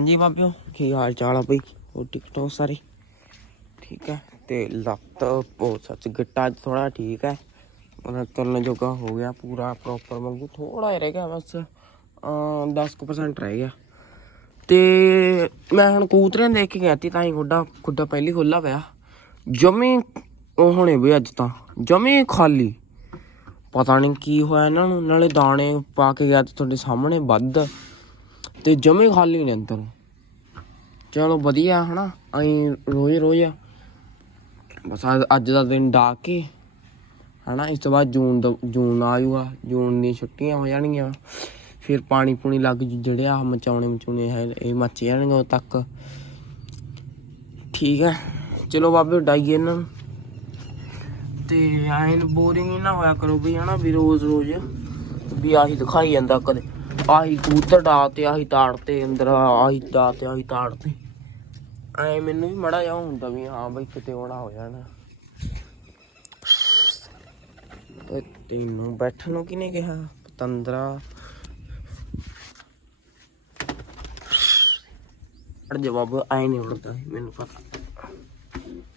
ਹਾਂਜੀ ਬਾਬਿਓ ਕੀ ਹਾਲ ਚਾਲ ਆ ਬਈ? ਉਹ ਟਿਕਟੋਕ ਸਾਰੇ? ਠੀਕ ਹੈ ਤੇ ਲੱਤ ਬਹੁਤ ਸੱਚ ਗਿੱਟਾ ਥੋੜਾ ਠੀਕ ਹੈ ਉਹਨਾਂ ਤੁਰਨ ਜੋਗਾ ਹੋ ਗਿਆ ਪੂਰਾ ਪ੍ਰੋਪਰ ਵਾਂਗੂ ਥੋੜਾ ਹੀ ਰਹਿ ਗਿਆ ਬਸ। ਅਮ 10% ਰਹਿ ਗਿਆ। ਤੇ ਮੈਂ ਹੁਣ ਕੂਤਰੇ ਦੇਖ ਕੇ ਗਿਆ ਤੀ ਤਾਂ ਹੀ ਖੁੱਡਾ ਖੁੱਡਾ ਪਹਿਲੀ ਖੁੱਲਾ ਪਿਆ। ਜਮੀ ਉਹ ਹੋਣੇ ਵੀ ਅੱਜ ਤਾਂ, ਜਮੀ ਖਾਲੀ। ਪਤਾ ਨਹੀਂ ਕੀ ਹੋਇਆ ਇਹਨਾਂ ਨੂੰ, ਨਾਲੇ ਦਾਣੇ ਪਾ ਕੇ ਗਿਆ ਤੇ ਤੁਹਾਡੇ ਸਾਹਮਣੇ ਵੱਧ। ਤੇ ਜਮੇ ਖਾਲੀ ਨੇ ਅੰਦਰ। ਚਲੋ ਵਧੀਆ, ਹਨਾ? ਅਸੀਂ ਰੋਜ਼ ਰੋਜ਼ ਬਸ ਅੱਜ- ਦਾ ਦਿਨ ਡਾ ਕੇ, ਹਨਾ? ਇਸ ਤੋਂ ਬਾਅਦ ਜੂਨ ਦਾ ਜੂਨ ਆ ਜਾਊਗਾ ਜੂਨ ਦੀਆਂ ਛੁੱਟੀਆਂ ਹੋ ਜਾਣਗੀਆਂ। ਫਿਰ ਪਾਣੀ ਪੂਣੀ ਲੱਗ ਜੂ ਜਿਹੜੇ ਆ ਮਚਾਉਣੇ ਮਚੂਣੇ ਹੈ ਇਹ ਮੱਚ ਜਾਣਗੇ ਉਦੋਂ ਤੱਕ। ਠੀਕ ਹੈ। ਚਲੋ ਬਾਬੇ ਡਾਈਏ ਇਹਨਾਂ ਨੂੰ। ਤੇ ਐਨ ਬੋਰਿੰਗ ਨਾ ਹੋਇਆ ਕਰੋ ਵੀ, ਹਨਾ? ਵੀ ਰੋਜ਼ ਰੋਜ਼ ਵੀ ਆਹੀ ਦਿਖਾਈ ਜਾਂਦਾ ਕਦੇ। ਆਹੀ ਕਬੂਤਰ ਡਾ ਤੇ ਆਹੀ ਤਾੜ ਤੇ ਅੰਦਰ ਆਹੀ ਡਾ ਤੇ ਆਹੀ ਤਾੜ ਤੇ ਐ ਮੈਨੂੰ ਵੀ ਮੜਾ ਜਾ ਹੁੰਦਾ ਵੀ ਹਾਂ ਬਈ ਕਿਤੇ ਹੋਣਾ ਹੋ ਜਾਣਾ। ਓਏ ਤੈਨੂੰ ਬੈਠਣ ਨੂੰ ਕਿਨੇ ਕਿਹਾ? ਪਤੰਦਰਾ। ਜਵਾਬ ਆਏ ਨਹੀਂ ਉੜਦਾ ਸੀ, ਮੈਨੂੰ ਪਤਾ।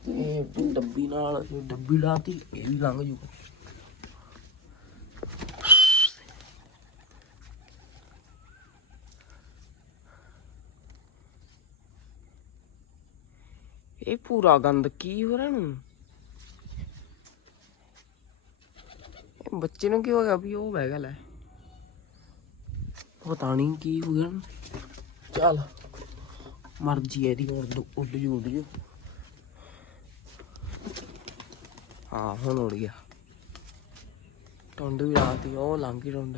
ਇਹ ਡੱਬੀ ਨਾਲ ਇਹ ਡੱਬੀ ਲਾਤੀ ਇਹ ਵੀ ਲੰਘ ਜੂਗਾ। ਇਹ ਪੂਰਾ ਗੰਦ ਕੀ ਹੋ ਰਿਹਾ ਨੂੰ ਇਹ ਬੱਚੇ ਨੂੰ ਕੀ ਹੋ ਗਿਆ ਵੀ ਉਹ ਬਹਿ ਗਿਆ ਲੈ। ਪਤਾ ਨਹੀਂ ਕੀ ਹੋ ਗਿਆ ਚੱਲ, ਮਰਜ਼ੀ ਹੈ ਇਹਦੀ ਉੱਡ ਜੂ ਉੱਡ ਜੂ। ਹਾਂ, ਹੁਣ ਉੜ ਗਿਆ। ਟੁੰਡ ਵੀ ਲਾਤੀ, ਉਹ ਲੰਘ ਟੁੰਡ।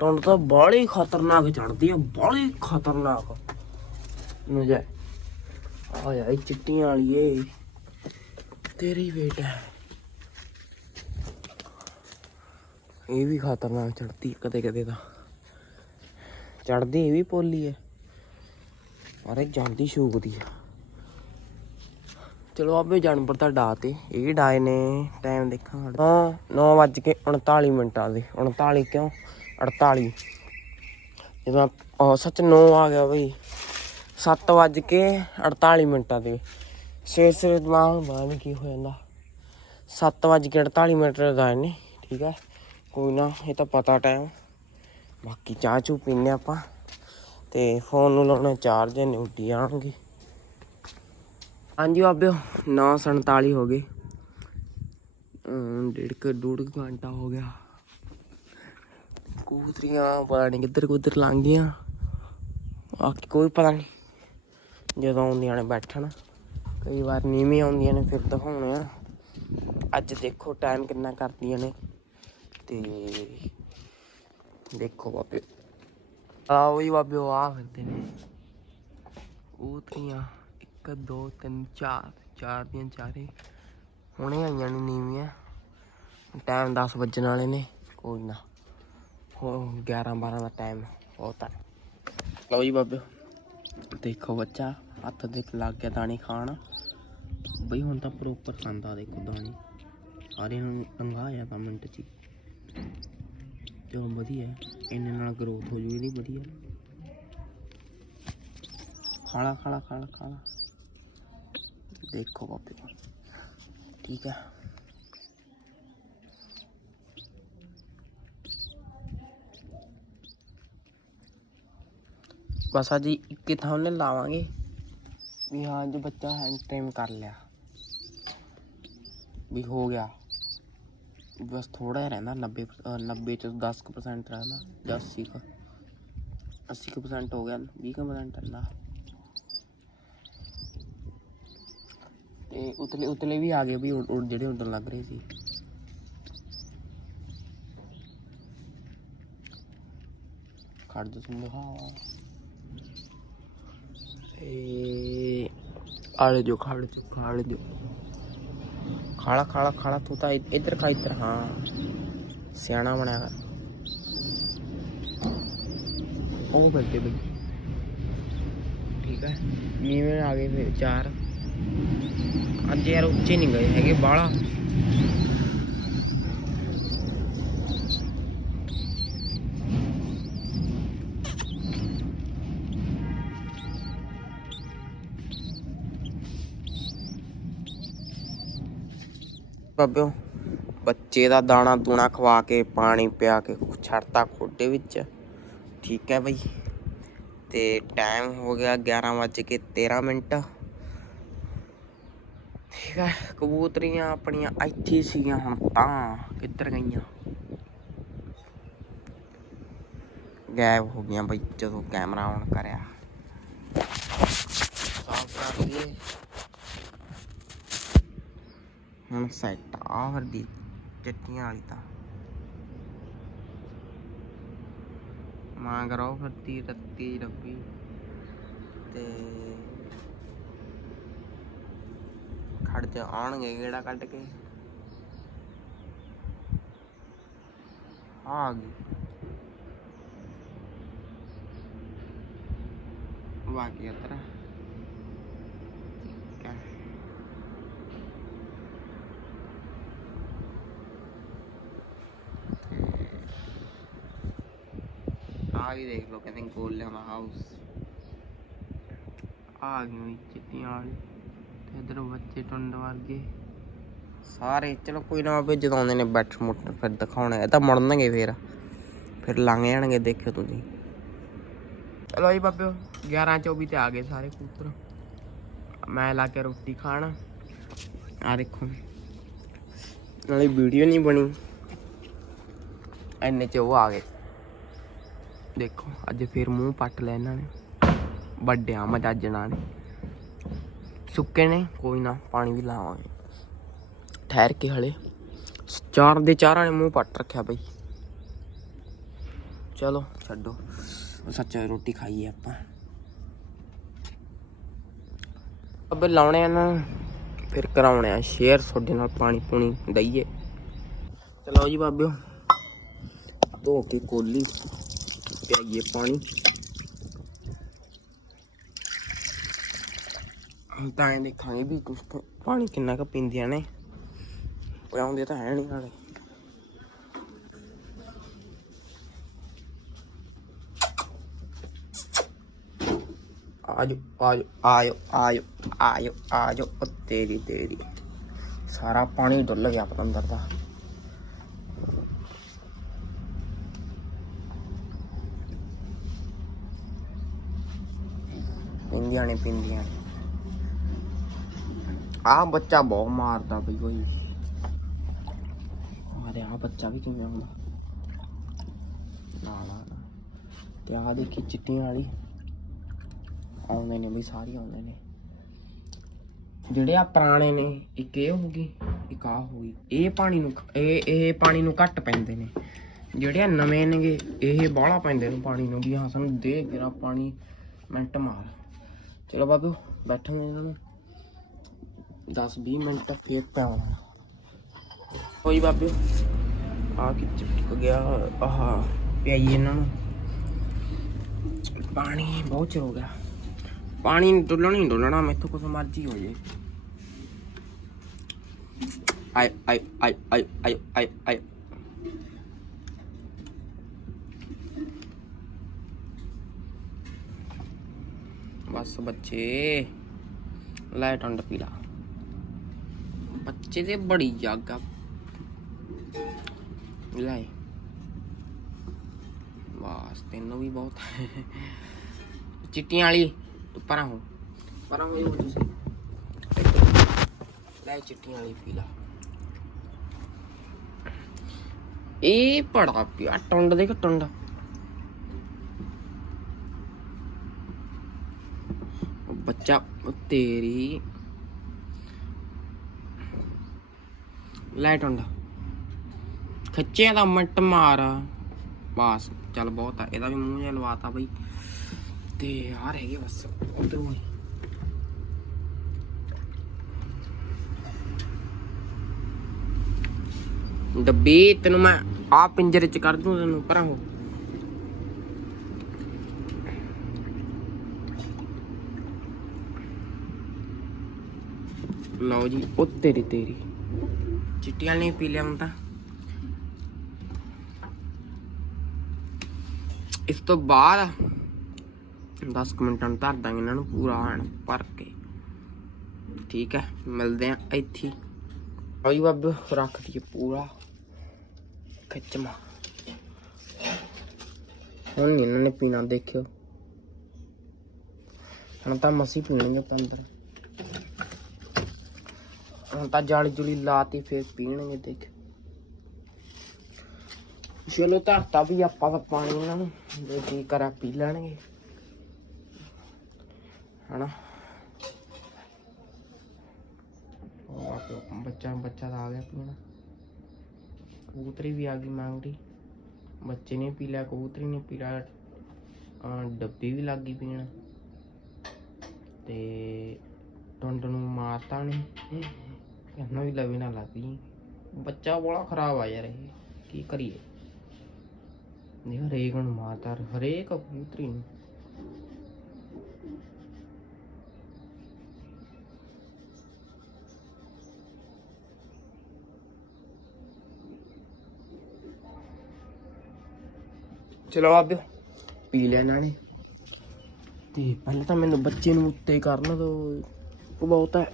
ਟੁੰਡ ਤਾਂ ਬੜੀ ਖਤਰਨਾਕ ਚੜਦੀ ਆ ਬੜੀ ਖਤਰਨਾਕ। ਨੂੰ ਜਾ ਆ ਚਿੱਟੀਆਂ ਵਾਲੀ ਤੇਰੀ ਵੇਟ ਹੈ। ਇਹ ਵੀ ਖਤਰਨਾਕ ਚੜਦੀ ਕਦੇ ਕਦੇ ਤਾਂ। ਚੜਦੀ ਇਹ ਵੀ ਪੋਲੀ ਹੈ। ਪਰ ਜਾਂਦੀ ਸ਼ੂਕਦੀ ਆ। ਚਲੋ ਆਪੇ ਜਾਨਵਰ ਤਾਂ ਡਾ ਤੇ ਇਹ ਡਾਏ ਨੇ, ਟਾਈਮ ਦੇਖਾਂ ਹਾਂ 9:39 ਮਿੰਟਾਂ ਦੇ 39 ਕਿਉਂ? 48 ਜਦੋਂ ਉਹ ਸੱਚ 9 ਆ ਗਿਆ ਬਈ। 7:48 ਮਿੰਟਾਂ ਦੇ। ਸਵੇਰ ਸਵੇਰ ਦਿਮਾਗ ਨੂੰ ਨਹੀਂ ਕੀ ਹੋ ਜਾਂਦਾ। 7:48 ਮਿੰਟ ਦਾ ਨੇ, ਠੀਕ ਹੈ। ਕੋਈ ਨਾ, ਇਹ ਤਾਂ ਪਤਾ ਟਾਈਮ ਬਾਕੀ ਚਾਹ ਚੂ ਪੀਨੇ ਆਪਾਂ। ਤੇ ਫੋਨ ਨੂੰ ਲਾਉਣਾ ਚਾਰਜ ਨੇ ਉੱਡੀ ਜਾਣਗੇ। ਹਾਂਜੀ ਬਾਬਿਓ 9:47 ਹੋ ਗਏ। ਡੇਢ ਕੁ, ਡੂਢ ਘੰਟਾ ਹੋ ਗਿਆ। ਕੂਤਰੀਆਂ ਪਤਾ ਨਹੀਂ ਕਿੱਧਰ ਕੁੱਧਰ ਲੰਘ ਗਈਆਂ। ਬਾਕੀ ਕੋਈ ਪਤਾ ਨਹੀਂ ਜਦੋਂ ਆਉਂਦੀਆਂ ਨੇ ਬੈਠਣ। ਕਈ ਵਾਰ ਨੀਵੀਂ ਆਉਂਦੀਆਂ ਨੇ, ਫਿਰ ਦਿਖਾਉਣੇ ਆ। ਅੱਜ ਦੇਖੋ ਟਾਈਮ ਕਿੰਨਾ ਕਰਦੀਆਂ ਨੇ। ਤੇ ਦੇਖੋ ਬਾਬੇ ਆਓ ਜੀ ਬਾਬੇ ਆ ਫਿਰਦੇ ਨੇ। ਕੂਤਰੀਆਂ 1 2 3 4 ਚਾਰ। ਦੀਆਂ ਚਾਰੇ ਹੁਣੇ ਆਈਆਂ ਨੇ ਨੀਵੀਆਂ। ਟਾਈਮ 10 ਵੱਜਣ ਵਾਲੇ ਨੇ। ਕੋਈ ਨਾ। ਹੋ 11 12 ਦਾ ਟਾਈਮ ਬਹੁਤ ਹੈ ਲਓ ਜੀ ਬਾਬੇ ਦੇਖੋ ਬੱਚਾ, ਹੱਥ ਦੇ ਲੱਗ ਗਿਆ ਦਾਣੇ ਖਾਣ। ਬਈ ਹੁਣ ਤਾਂ ਪ੍ਰੋਪਰ ਖਾਂਦਾ ਦੇਖੋ ਦਾਣੇ। ਸਾਰੇ ਨੂੰ ਆ ਜਾਂਦਾ ਮਿੰਟ ਚ ਹੀ। ਚਲੋ ਵਧੀਆ ਹੈ। ਇੰਨੇ ਨਾਲ ਗਰੋਥ ਹੋ ਜੂ ਇਹਦੀ ਵਧੀਆ। ਖਾਲਾ ਖਾਲਾ ਖਾਲਾ ਖਾਲਾ। ਦੇਖੋ ਬਾਬੇ। ਠੀਕ ਹੈ। ਬਸ ਅੱਜ ਇੱਕ ਥਾਂ ਉਹਨੇ ਲਾਵਾਂਗੇ। ਵੀ ਹਾਂ ਜੋ ਬੱਚਾ ਹੈਂਡ ਟਾਈਮ ਕਰ ਲਿਆ। ਵੀ ਹੋ ਗਿਆ। ਬਸ ਥੋੜਾ ਹੀ ਰਹਿੰਦਾ 90 ਅਹ 90 ਚ 10% ਰਹਿੰਦਾ, ਜਾਂ 80 ਕੁ। 80 ਕੁ percent ਹੋ ਗਿਆ 20 ਕੁ percent ਰਹਿੰਦਾ। ਤੇ ਉਤਲੇ ਉਤਲੇ ਵੀ ਆ ਗਏ ਵੀ ਉੜ- ਜਿਹੜੇ ਉੱਡਣ ਲੱਗ ਰਹੇ ਸੀ। ਖੜ ਜਾ ਤੁਮ ਦਿਖਾ ਏ ਆਲੇ ਜੋ ਖੜ ਜੋ ਖੜ ਜੋ ਖਾਲਾ ਖਾਲਾ ਖਾਲਾ ਤੂੰ ਤਾਂ ਇ- ਇੱਧਰ ਖਾ ਇੱਧਰ ਹਾਂ ਸਿਆਣਾ ਬਣਿਆ ਕਰ ਉਹ ਬੱਦੇ ਬਈ ਠੀਕ ਹੈ ਨੀਵੇਂ ਅੱਜ ਯਾਰ ਉੱਚੇ ਨਹੀਂ ਗਏ ਹੈਗੇ ਬਾਹਲਾ ਬਾਬਿਓ। ਬੱਚੇ ਦਾ ਦਾਣਾ ਦੂਣਾ ਖਵਾ ਕੇ, ਪਾਣੀ ਪਿਆ ਕੇ, ਛੱਡਤਾ ਖੋਡੇ ਵਿੱਚ। ਠੀਕ ਹੈ ਬਈ। ਤੇ ਟਾਈਮ ਹੋ ਗਿਆ 11 ਵੱਜ ਕੇ 13 ਮਿੰਟ। ਠੀਕ ਹੈ, ਕਬੂਤਰੀਆਂ ਆਪਣੀਆਂ ਇੱਥੇ ਸੀਗੀਆਂ ਹੁਣ ਤਾਂ। ਕਿੱਧਰ ਗਈਆਂ? ਗਾਇਬ ਹੋ ਗਈਆਂ ਬਈ, ਜਦੋਂ ਕੈਮਰਾ ਆਨ ਕਰਿਆ। ਸਾਫ਼ ਕਰ ਲਈਏ। ਹੁਣ ਸੈੱਟ ਆ ਵਰਦੀ ਚਿੱਟੀਆਂ ਵਾਲੀ ਤਾਂ। ਮਾਂ ਕਰੋ ਫਿਰਤੀ ਰੱਤੀ ਡੱਬੀ ਤੇ ਖੜ ਜਾ, ਆਉਣਗੇ ਕਿਹੜਾ ਕੱਢ ਕੇ। ਆ ਗਈ। ਬਾਕੀ ਉਤਰ ਠੀਕ ਹੈ ਆ ਵੀ ਦੇਖ ਲਓ ਕਹਿੰਦੇ ਗੋਲਿਆਂ ਦਾ ਹਾਊਸ ਆ ਗਈ ਵੀ ਚਿੱਟੀਆਂ ਵਾਲੀ ਤੇ ਇਧਰ ਬੱਚੇ ਟੁੰਡ ਵਰਗੇ ਸਾਰੇ ਚਲੋ ਕੋਈ ਨਾ ਬਾਬੇ ਜਦੋਂ ਆਉਂਦੇ ਨੇ ਬੈਠ ਮੁੱਟ ਫਿਰ ਦਿਖਾਉਣਾ ਇਹ ਤਾਂ ਮੁੜਨਗੇ ਫਿਰ ਫਿਰ ਲੰਘ ਜਾਣਗੇ ਦੇਖਿਓ ਤੁਸੀਂ ਚਲੋ ਜੀ ਬਾਬਿਓ 11 24 ਤੇ ਆ ਗਏ ਸਾਰੇ ਕਬੂਤਰ ਮੈਂ ਲਾ ਕੇ ਰੋਟੀ ਖਾਣ ਆ ਦੇਖੋ ਨਾਲੇ ਵੀਡੀਓ ਨਹੀਂ ਬਣੀ ਐਨੇ ਚ ਉਹ ਆ ਗਏ ਦੇਖੋ, ਅੱਜ ਫੇਰ ਮੂੰਹ ਪੱਟ ਲਿਆ ਇਹਨਾਂ ਨੇ। ਵੱਡਿਆਂ ਮਜਾਜਣਾ ਨੇ। ਸੁੱਕੇ ਨੇ, ਕੋਈ ਨਾ, ਪਾਣੀ ਵੀ ਲਾਵਾਂਗੇ। ਠਹਿਰ ਕੇ ਹਲੇ। ਚਾਰ ਦੇ ਚਾਰਾਂ ਨੇ ਮੂੰਹ ਪੱਟ ਰੱਖਿਆ ਬਈ। ਚਲੋ, ਛੱਡੋ। ਉਹ ਸੱਚ ਰੋਟੀ ਖਾਈਏ ਆਪਾਂ। ਅਬੇ ਲਾਉਣੇ ਆ ਨਾ, ਫਿਰ ਕਰਾਉਣੇ ਆ ਸ਼ੇਅਰ, ਤੁਹਾਡੇ ਨਾਲ ਪਾਣੀ ਪੂਣੀ ਦਈਏ। ਚਲੋ ਜੀ ਬਾਬਿਓ, ਧੋ ਕੇ ਕੋਲੀ। ਪਿਆਈਏ ਪਾਣੀ ਹੁਣ ਤਾਂ ਇਹ ਦੇਖਾਂਗੇ ਵੀ ਕੁਛ ਕੁ ਪਾਣੀ ਕਿੰਨਾ ਕੁ ਪੀਂਦੀਆਂ ਨੇ। ਪਿਆਉਂਦੇ ਤਾਂ ਹੈ ਨਹੀਂ ਨਾਲੇ। ਆਜੋ ਆਜੋ ਆਜੋ ਆਜੋ ਆਜੋ ਆਜੋ ਤੇਰੀ ਤੇਰੀ ਸਾਰਾ ਪਾਣੀ ਡੁੱਲ ਗਿਆ ਆਪਣੇ ਅੰਦਰ ਦਾ। ਪਿੰਦੀਆਂ ਨੇ, ਪਿੰਦੀਆਂ ਆ ਬੱਚਾ ਬਹੁਤ ਮਾਰਦਾ ਬਈ ਕੋਈ। ਮਾਰੇ ਆ ਬੱਚਾ ਵੀ ਕਿਵੇਂ ਆਉਂਦਾ? ਨਾ ਨਾ ਤੇ ਆ ਦੇਖੀ ਚਿੱਟੀਆਂ ਵਾਲੀ। ਆਉਂਦੇ ਨੇ ਬਈ, ਸਾਰੇ ਆਉਂਦੇ ਨੇ। ਜਿਹੜੇ ਆ ਪੁਰਾਣੇ ਨੇ, ਇੱਕ ਇਹ ਹੋ ਗਈ, ਇੱਕ ਆ ਹੋ ਗਈ। ਇਹ ਪਾਣੀ ਨੂੰ, ਇਹ ਇਹ ਪਾਣੀ ਨੂੰ ਘੱਟ ਪੈਂਦੇ ਨੇ। ਜਿਹੜੇ ਆ ਨਵੇਂ ਨੇਗੇ, ਇਹ ਬਾਹਲਾ ਪੈਂਦੇ ਨੇ ਪਾਣੀ ਨੂੰ ਵੀ। ਹਾਂ, ਸਾਨੂੰ ਦੇ ਗਿਰਾ ਪਾਣੀ, ਮਿੰਟ ਮਾਰ। ਚਲੋ ਬਾਬੂ, ਬੈਠਾਂਗੇ ਇਹਨਾਂ ਨੂੰ। 10 20 ਮਿੰਟ ਫੇਰ ਪਿਆਉਣਾ ਹੋਈ ਬਾਬੂ, ਆ ਕਿ ਚਿਪਕ ਗਿਆ, ਆਹ ਪਿਆਈ ਇਹਨਾਂ ਨੂੰ। ਪਾਣੀ ਬਹੁਤ ਚਿਰ ਹੋ ਗਿਆ। ਪਾਣੀ ਨੀ ਡੁੱਲਣਾ ਹੀ ਡੁੱਲਣਾ, ਮੈਥੋਂ ਕੁਛ ਮਰਜ਼ੀ ਹੋ ਜੇ ਆਏ ਆਏ ਆਏ ਆਏ ਆਏ ਆਏ ਬਸ ਬੱਚੇ। ਲੈ ਟੰਡ ਪੀਲਾ ਬੱਚੇ ਤੇ ਬੜੀ ਜਾਗਾ ਲੈ। ਬਸ, ਤੈਨੂੰ ਵੀ ਬਹੁਤ। ਚਿੱਟੀਆਂ ਵਾਲੀ, ਤੂੰ ਪਰਾਂ ਹੋ। ਪਰਾਂ ਹੋ ਜਾ ਤੁਸੀਂ। ਲੈ ਚਿੱਟੀਆਂ ਵਾਲੀ ਪੀ ਇਹ ਬੜਾ ਪਿਆ, ਟੁੰਡ ਦੇਖ, ਟੁੰਡ। ਉਹ ਤੇਰੀ। ਲੈ ਟੁੰਡ ਖੱਚਿਆਂ ਦਾ ਮਿੰਟ ਮਾਰ। ਬਸ, ਚੱਲ ਬਹੁਤ ਆ। ਇਹਦਾ ਵੀ ਮੂੰਹ ਜਿਹਾ ਲਵਾਤਾ ਬਈ। ਤੇ ਆ ਰਹਿ ਗਏ ਬਸ, ਉਧਰੋਂ ਡੱਬੀ, ਤੈਨੂੰ ਮੈਂ ਆ ਪਿੰਜਰੇ ਚ ਕਰ ਦੂੰ, ਤੈਨੂੰ ਪਰਾਂ ਹੋ ਲਓ ਜੀ, ਉਹ ਤੇਰੀ ਤੇਰੀ। ਚਿੱਟੀਆਂ ਨਹੀਂ ਪੀ ਲਿਆ ਹੁਣ ਤਾਂ। ਇਸ ਤੋਂ ਬਾਅਦ 10 ਕੁ ਮਿੰਟਾਂ ਨੂੰ ਧਰ ਦਾਂਗੇ ਇਹਨਾਂ ਨੂੰ ਪੂਰਾ ਐਨ ਭਰ ਕੇ। ਠੀਕ ਹੈ, ਮਿਲਦੇ ਆ ਇੱਥੇ ਹੀ। ਆਈ ਬਾਬੇ, ਰੱਖ ਦਈਏ ਪੂਰਾ। ਖਿੱਚਮਾ ਹੁਣ ਇਹਨਾਂ ਨੇ ਪੀਣਾ, ਦੇਖਿਓ। ਹੁਣ ਤਾਂ ਮਸੀ ਪੀਣਗੇ ਤਾਂ ਅੰਦਰ। ਹੁਣ ਤਾਂ ਜਾਲੀ ਜੁਲੀ ਲਾਤੀ, ਫਿਰ ਪੀਣਗੇ ਦੇਖ। ਚਲੋ ਧਰਤਾ ਵੀ ਆਪਾਂ ਤਾਂ ਪਾਣੀ ਇਹਨਾਂ ਨੂੰ, ਜੇ ਜੀ ਕਰਾ ਪੀ ਲੈਣਗੇ। ਹਨਾ? ਬੱਚਾ ਬੱਚਾ ਤਾਂ ਆ ਗਿਆ ਪੀਣਾ। ਕਬੂਤਰੀ ਵੀ ਆ ਗਈ ਮੰਗਦੀ ਬੱਚੇ ਨੇ ਪੀ ਲਿਆ, ਕਬੂਤਰੀ ਨੇ ਪੀ ਲਿਆ। ਡੱਬੀ ਵੀ ਲੱਗ ਗਈ ਪੀਣ। ਤੇ ਟੁੰਡ ਨੂੰ ਮਾਰਤਾ ਨੇ कहना भी लवे ना लाती बच्चा बड़ा खराब आ यार ये की करिए देखो रेगन मारता हरे कबूतरी ਚਲੋ ਆ ਦਿਓ ਪੀ ਲਿਆ ਇਹਨਾਂ ਨੇ ਤੇ ਪਹਿਲਾਂ ਤਾਂ ਮੈਨੂੰ ਬੱਚੇ ਨੂੰ ਉੱਤੇ ਕਰਨ ਦੋ ਬਹੁਤ ਹੈ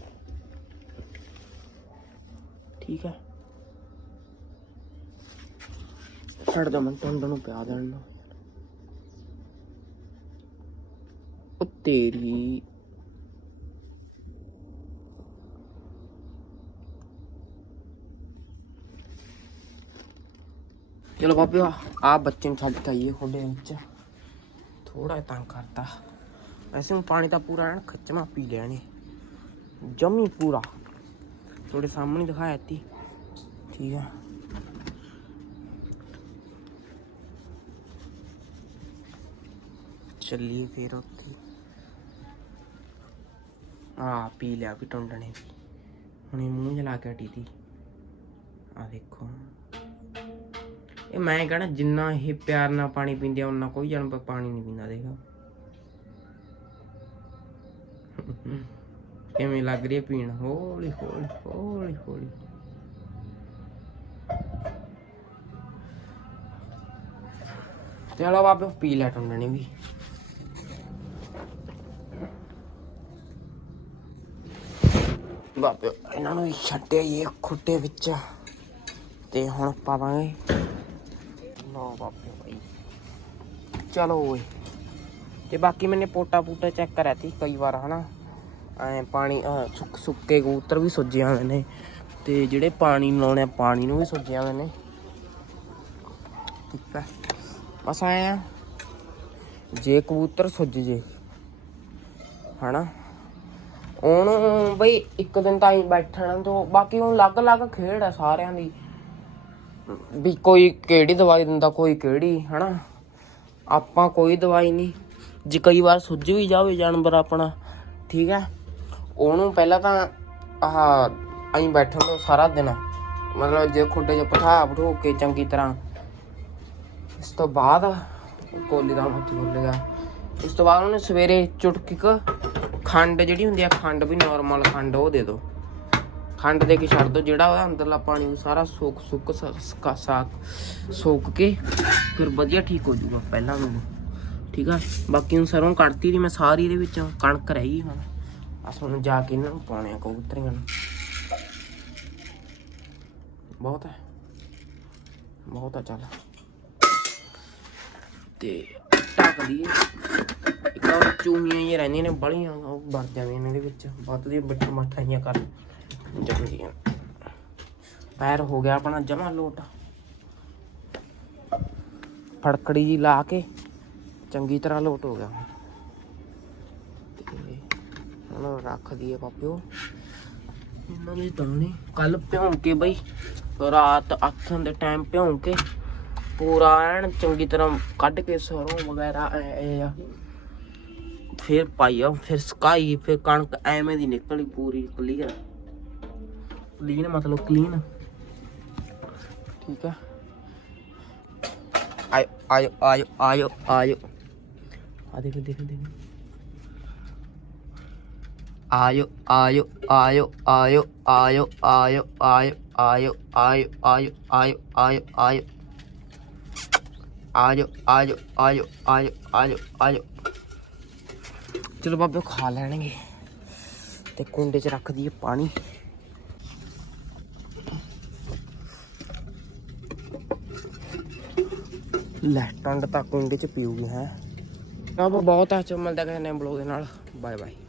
ਠੀਕ ਹੈ। ਛੱਡ ਦੋ ਮੈਂ ਟੰਡ ਨੂੰ ਪਿਆ ਦੇਣ ਨੂੰ। ਉਹ ਤੇਰੀ ਚਲੋ ਬਾਬੇ, ਆ ਬੱਚੇ ਨੂੰ ਛੱਡ ਕੇ ਆਈਏ ਖੋਡੇ ਵਿੱਚ ਥੋੜਾ ਤੰਗ ਕਰਤਾ। ਵੈਸੇ ਹੁਣ ਪਾਣੀ ਤਾਂ ਪੂਰਾ ਐਨ ਖਿੱਚਵਾ ਪੀ ਲਿਆ ਨੇ ਜਮੀ ਪੂਰਾ। ਤੁਹਾਡੇ ਸਾਹਮਣੇ ਦਿਖਾਇਆ थी ठीक है चलिए फिर उत्थे हाँ पी लिया भी टुंड ने भी हूँ मूँह जला के हटी थी ਆ ਦੇਖੋ। ਇਹ ਮੈਂ ਕਹਣਾ ਜਿੰਨਾ ਇਹ ਪਿਆਰ ਨਾਲ ਪਾਣੀ ਪੀਂਦੇ ਆ ਉਹਨਾਂ ਕੋਈ ਜਨਮ ਪਾਣੀ ਨਹੀਂ ਪੀਂਦਾ ਦੇਖੋ। ਕਿਵੇਂ ਲੱਗ ਰਹੀ ਹੈ ਪੀਣ? ਹੌਲੀ ਹੌਲੀ ਹੌਲੀ ਹੌਲੀ। ਚਲੋ ਬਾਬੇ, ਪੀ ਲੈ ਟੁੰਡਣੀ ਵੀ। ਬਾਬੇ, ਇਹਨਾਂ ਨੂੰ ਛੱਡਿਆ ਇਹ ਖੁੱਟੇ ਵਿੱਚ। ਤੇ ਹੁਣ ਪਾਵਾਂਗੇ। ਲੋ ਬਾਬੇ ਭਾਈ ਚਲੋ ਓਏ। ਤੇ ਬਾਕੀ ਮੈਨੇ ਪੋਟਾ ਪੂਟਾ ਚੈੱਕ ਕਰਿਆ ਤੀ ਕਈ ਵਾਰ, ਹਨਾ? ਐ ਪਾਣੀ ਸੁੱਕ ਸੁੱਕੇ ਕਬੂਤਰ ਵੀ ਸੁੱਜੇ ਆਉਂਦੇ ਨੇ ਤੇ ਜਿਹੜੇ ਪਾਣੀ ਨੂੰ ਲਾਉਣੇ ਆ, ਪਾਣੀ ਨੂੰ ਵੀ ਸੁੱਜੇ ਆਉਂਦੇ ਨੇ। ਠੀਕ ਹੈ ਬਸ ਆਏ ਆ ਜੇ ਕਬੂਤਰ ਸੁੱਜ ਜੇ ਹਨਾ? ਹੁਣ ਬਈ ਇੱਕ ਦਿਨ ਤਾਂ ਹੀ ਬੈਠਣਾ ਤੋਂ ਬਾਕੀ ਹੁਣ ਅਲੱਗ-ਅਲੱਗ ਖੇਡ ਆ ਸਾਰਿਆਂ ਦੀ। ਵੀ ਕੋਈ ਕਿਹੜੀ ਦਵਾਈ ਦਿੰਦਾ ਕੋਈ ਕਿਹੜੀ ਹਨਾ? ਆਪਾਂ ਕੋਈ ਦਵਾਈ ਨਹੀਂ। ਜੇ ਕਈ ਵਾਰ ਸੁੱਜ ਵੀ ਜਾਵੇ ਜਾਨਵਰ ਆਪਣਾ ਠੀਕ ਹੈ ਉਹਨੂੰ ਪਹਿਲਾਂ ਤਾਂ ਆਹ ਅਸੀਂ ਬੈਠਣ ਤੋਂ ਸਾਰਾ ਦਿਨ, ਮਤਲਬ ਜੇ ਖੁੱਡੇ 'ਚ ਬਿਠਾ ਬਿਠੋ ਕੇ ਚੰਗੀ ਤਰ੍ਹਾਂ। ਇਸ ਤੋਂ ਬਾਅਦ ਕੋਲੀ ਦਾ ਮੱਚ ਬੋਲੇਗਾ ਇਸ ਤੋਂ ਬਾਅਦ ਉਹਨੇ ਸਵੇਰੇ ਚੁਟਕੀ ਕ ਖੰਡ ਜਿਹੜੀ ਹੁੰਦੀ ਆ, ਖੰਡ ਵੀ ਨਾਰਮਲ ਖੰਡ ਉਹ ਦੇ ਦਿਓ ਖੰਡ ਦੇ ਕੇ ਛੱਡ ਦਿਓ ਜਿਹੜਾ ਉਹਦਾ ਅੰਦਰਲਾ ਪਾਣੀ ਉਹ ਸਾਰਾ ਸੁੱਕ ਸੁੱਕ ਸਕਾ ਸਾਕ, ਸੋਕ ਕੇ ਫਿਰ ਵਧੀਆ ਠੀਕ ਹੋ ਜਾਊਗਾ ਪਹਿਲਾਂ ਨੂੰ ਠੀਕ ਆ? ਬਾਕੀ ਹੁਣ ਸਰੋਂ ਕੱਢਤੀ ਦੀ ਮੈਂ ਸਾਰੀ ਦੇ ਵਿੱਚ ਕਣਕ ਰਹਿ ਗਈ ਹੁਣ। ਅਸ ਹੁਣ ਜਾ ਕੇ ਇਹਨਾਂ ਨੂੰ ਪਾਉਣੇ ਆ ਕਬੂਤਰੀਆਂ ਨੂੰ। ਬਹੁਤ ਹੈ। ਬਹੁਤ ਆ ਚੱਲ। ਤੇ ਢੱਕ ਦਈਏ ਇੱਕ ਉਹ ਚੂਹੀਆਂ ਹੀ ਰਹਿੰਦੀਆਂ ਨੇ, ਬੜੀਆਂ, ਉਹ ਵੜ ਜਾਂਦੀਆਂ ਨੇ ਇਹਦੇ ਵਿੱਚ। ਵੱਧ ਦੀਆਂ ਬੱਟ ਮਠਾਈਆਂ ਕਰ। ਜਾਂਦੀਆਂ ਪੈਰ ਹੋ ਗਿਆ ਆਪਣਾ ਜਮਾ ਲੋਟ। ਫੜਕੜੀ ਜੀ ਲਾ ਕੇ ਚੰਗੀ ਤਰ੍ਹਾਂ ਲੋਟ ਹੋ ਗਿਆ। ਹੁਣ ਰੱਖ ਦਈਏ ਪਾਪਿਓ ਇਹਨਾਂ ਦੇ ਦਾਣੇ ਕੱਲ ਭਿਉਂ ਕੇ ਬਈ, ਰਾਤ ਅੱਠਨ ਦੇ ਟਾਈਮ ਭਿਉਂ ਕੇ ਪੂਰਾ ਐਨ ਚੰਗੀ ਤਰ੍ਹਾਂ ਕੱਢ ਕੇ ਸਰੋਂ ਵਗੈਰਾ ਐ ਆ। ਫਿਰ ਪਾਈਆ ਫਿਰ ਸਕਾਈ, ਫਿਰ ਕਣਕ ਐਵੇਂ ਦੀ ਨਿਕਲੀ ਪੂਰੀ ਕਲੀਅਰ ਕਲੀਨ ਮਤਲਬ ਕਲੀਨ ਠੀਕ ਆ? ਆਇਓ ਆਇਓ ਆਇਓ ਆਇਓ ਆਇਓ। ਆ ਦੇਖ ਦੇਖ ਦੇਖ। ਆਇਓ ਆਇਓ ਆਇਓ ਆਇਓ ਆਇਓ ਆਇਓ ਆਇਓ ਆਇਓ ਆਇਓ ਆਇਓ ਆਇਓ ਆਇਓ ਆਇਓ ਆਜੋ ਆਜੋ ਆਜੋ ਆਜੋ ਆਜੋ ਆਜੋ ਚਲੋ ਬਾਬੇ ਖਾ ਲੈਣਗੇ ਤੇ ਕੁੰਡੇ 'ਚ ਰੱਖ ਦਈਏ ਪਾਣੀ ਲੈ ਟੰਡ ਤਾਂ ਕੁੰਡੇ 'ਚ ਪੀਊਗੀ ਹੈ ਨਾ ਬਹੁਤ ਆ ਚੋ ਮਿਲਦਾ ਕਿਸੇ ਨੇ ਬਲੌਗ ਦੇ ਨਾਲ ਬਾਏ ਬਾਏ